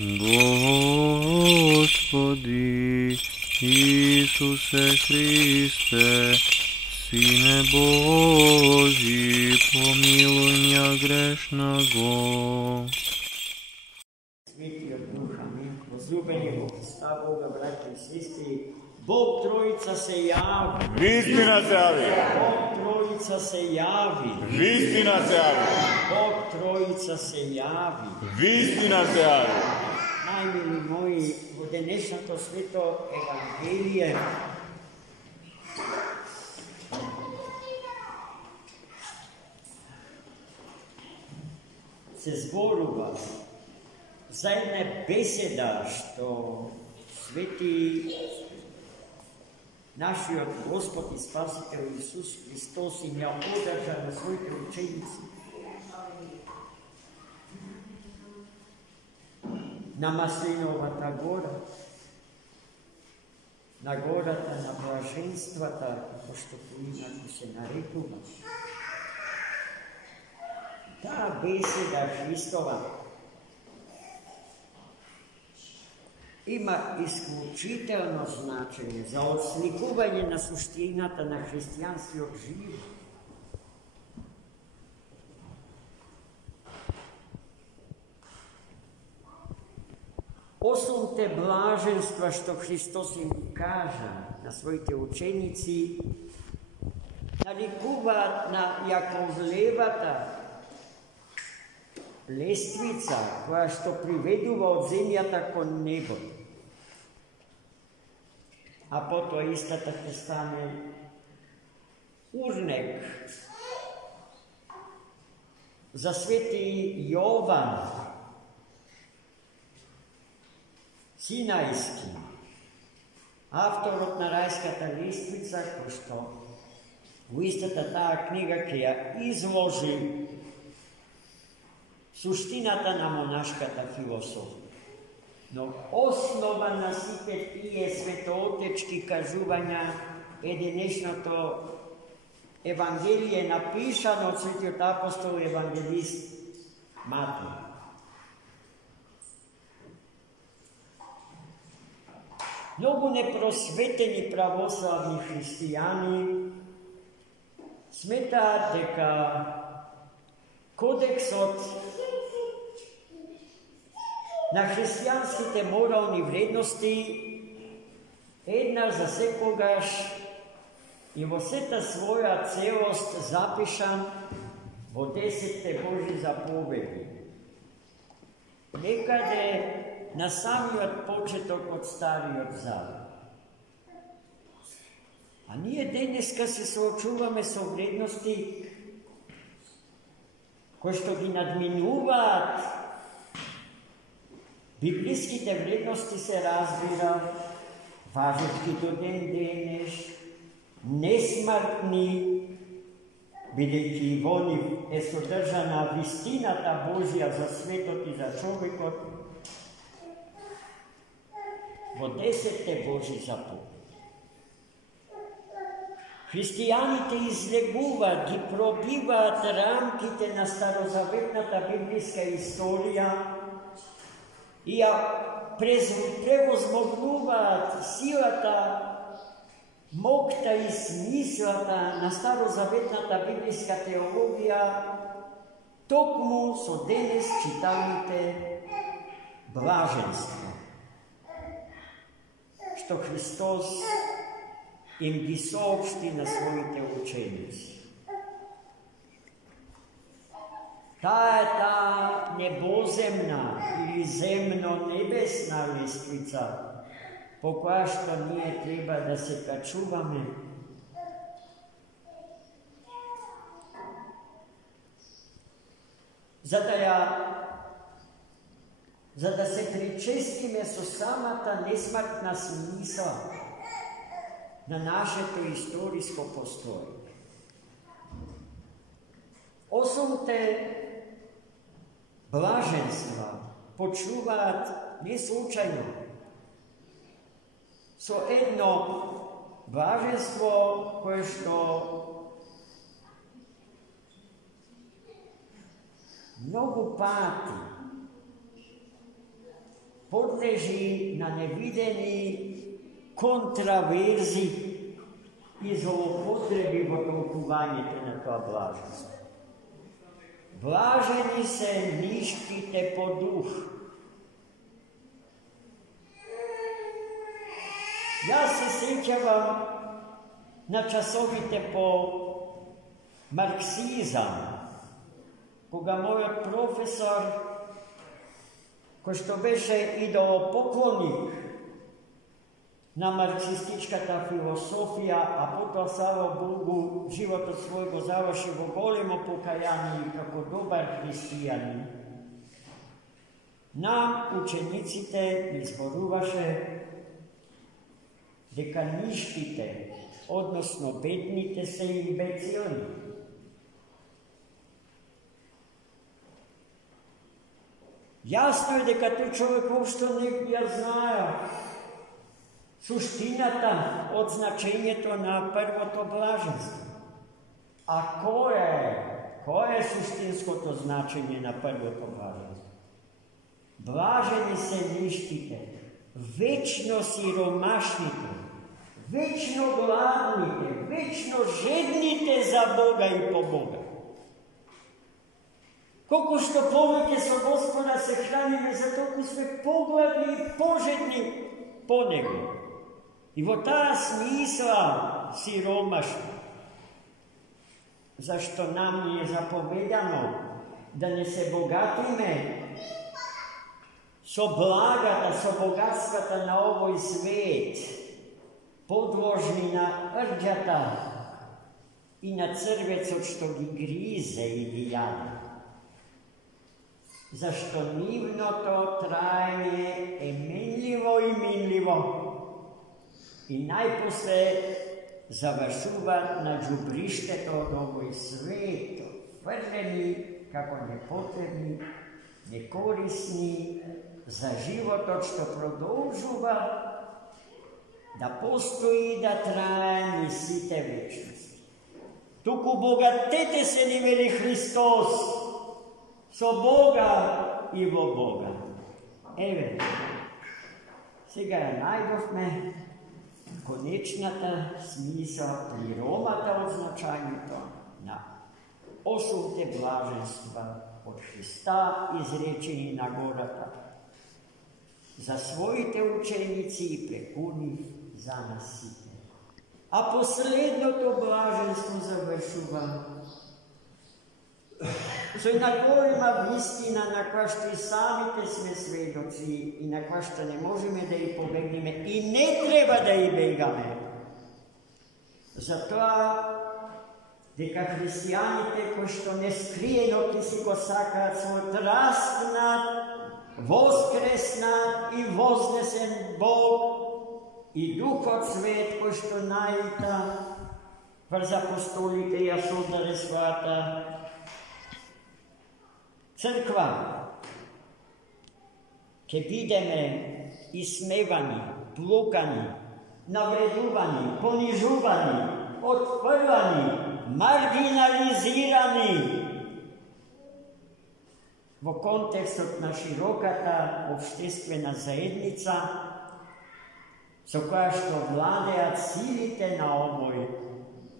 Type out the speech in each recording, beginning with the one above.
Господи Исусе Христе, Сине Божий, помилуй меня грешного. Svetija duha, возлюбeni Бог, Христа Бога, братья и сестры, Бог Троица се яви. Вистина се яви. Бог Троица се яви. Вистина се яви. Бог Троица се яви. Вистина се яви. Najmili moji, v današnjo sveto Evangelije se zborova za jedne beseda, što sveti naši Gospod i Spasitelj Isus Hristos im je održao na svojite učenici. Na Maslinovata gora, na gorata, na blaženstvata, pošto tu se narekува. Ta beseda Hristova ima isključitelno značenje za odslikuvanje na suštinata na hristijanskog života. Osim te blaženstva što Hristos im kaže na svojite učenici, narikuva na Jakovlevata lestvica koja što priveduva od zemljata kon nebo. A potom isto tako stane urnek za sveti Jovan, Sinajski, авторот на рајската листвица, кој што во истата таа книга ќе ја изложи суштината на монашката философија. Но основа на сите тие светоотечки кажувања е денешното Евангелие напишано од светиот апостол евангелист Матеј. Многу непросветени православни христијани сметаат дека кодексот на христијанските морални вредности еднаш за секогаш и во сета своја целост запишан во 10 Божји заповеди. Некаде на самиот почеток од Стариот Завет. А ние денеска се соочуваме со вредности кои што ги надминуваат библиските вредности, се разбира, важечки до ден денеш, несмртни, бидејќи во нив е содржана вистината Божја за светот и за човекот, во 10 Божји заповеди. Христијаните излегуваат, ги пробиваат рамките на старозаветната библиска историја и ја превозмогнуваат силата, мокта и смислата на старозаветната библиска теологија токму со денес читаните блаженства, што Христос им ги соопшти на своите ученици. Таа е таа небоземна или земно-небесна лествица по која што ние треба да се качуваме. За да се причестиме со самата несмртна смисла на нашето историско постојање. Осумте блаженства почнуваат не случајно со едно блаженство кое што многу пати podleží na nevidený kontraverzi iz zloupotrebivo toľkovanje na to blaženstvo. Blaženi se ništite po duh. Ja se sjećavam na časovite po marksizam, koga moj profesor, ko što beše idolopoklonik na marksistička filosofija, a potom slava Bogu života svojego završilo golemo pokajanje kako dobar hristijanin. Nam učenicite izboruvaše deka ništite, odnosno bednite se imbecilni. Jasno je deka tu čovjek uopšte ne zna suštinata, odznačenje to na prvo to blaženstvo. A koje je suštinsko to značenje na prvo to blaženstvo? Blaženi se ništite, večno siromašnite, večno gladnite, večno žednite za Boga i po Boga. Koliko što povijeke sa Gospoda se hranime, za toliko sme pogladni i požedni po Njegu. I vo ta smisla siromašna, zašto nam nije zapovedano da ne se bogatime so blagata, so bogatstata na ovoj svet, podložni na rđata i na crvec od što gi grize i gi jada. Zašto nivno to trajanje je minljivo i minljivo i najposle završuva na džubrište od ovoj sveto, vrljeni kako nepotrebni, nekorisni za život od što prodolžuva da postoji da trajanje site večnosti. Tuku bogatete se ni veli Hristos, so Boga i vo Boga. Evo, сега je najdofme konečnata smisla priromata od značajnika na osute blaženstva od Hrista izrečeni na gorata. Zasvojite učenici i prekuni za nas site. A posledno to blaženstvo završuva. So je na gorima istina na koja što i samite sme svedoci i na koja što ne možeme da i pobegneme i ne treba da i begame. Zato deka hristijanite ko što neskrijeno ki si go saka svoj trastnat, voskresnat i voznesen Bog i Duhot svet ko što najita vrz apostolite i asodare svata crkva, ke bideme ismevani, plukani, navreduvani, ponižuvani, otprvani, marginalizirani. V kontekstu na širokata obštestvena zajednica, so koja što vladeja cilite na ovoj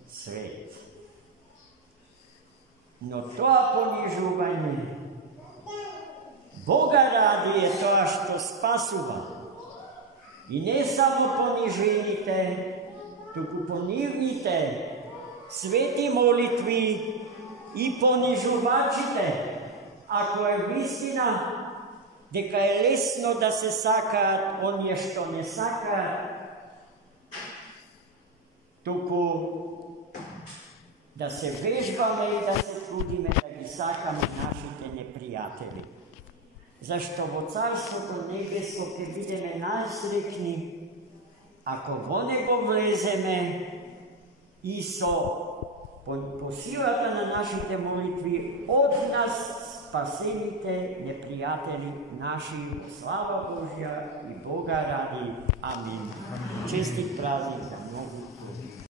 svet. No to ponižuvanje Boga radi je to što spasuva. I ne samo poniženite, tuku ponivnite sveti molitvi i ponižuvačite. Ako je istina, deka je lesno da se saka on je što ne saka, tuku da se vežbame i da se trudime da gi sakame našite neprijatelji. Zašto vo carstvo to nebesko, ke budeme najsrećni, ako vo nebo vlezeme i so posilata na našite molitvi od nas spasenite neprijatelji naši, slava Božja i Boga radi. Amin. Čestit praznik za mnogu.